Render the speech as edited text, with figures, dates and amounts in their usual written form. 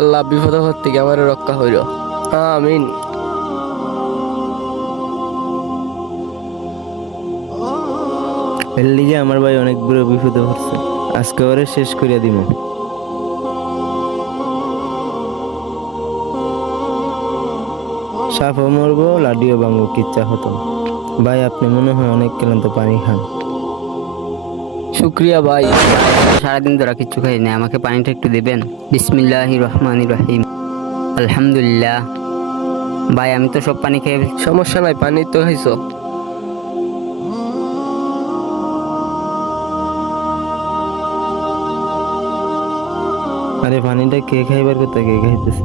আল্লাহ বিপদ আপদ থেকে আমার রক্ষা হইল। আমিন। এর লিগে আমার ভাই অনেক বড় বিপদে পড়ছে, আজকে ওরে শেষ করিয়া দিব। সাপও মরবো, লাডিও ভাঙবো, কিচ্ছা হতো না। ভাই আপনি মনে হয় অনেক ক্লান্ত, পানি খান। শুক্রিয়া ভাই। সারাদিন ধরে কিচ্ছু খাই না, আমাকে পানিটা একটু দিবেন? বিসমিল্লাহির রহমানির রহিম। আলহামদুলিল্লাহ। ভাই আমি তো সব পানি খেয়ে ফেলছি। সমস্যা নাই, পানি তো খাইছো। আরে পানিটা কে খাইবার কথা, কে খাইতেছে?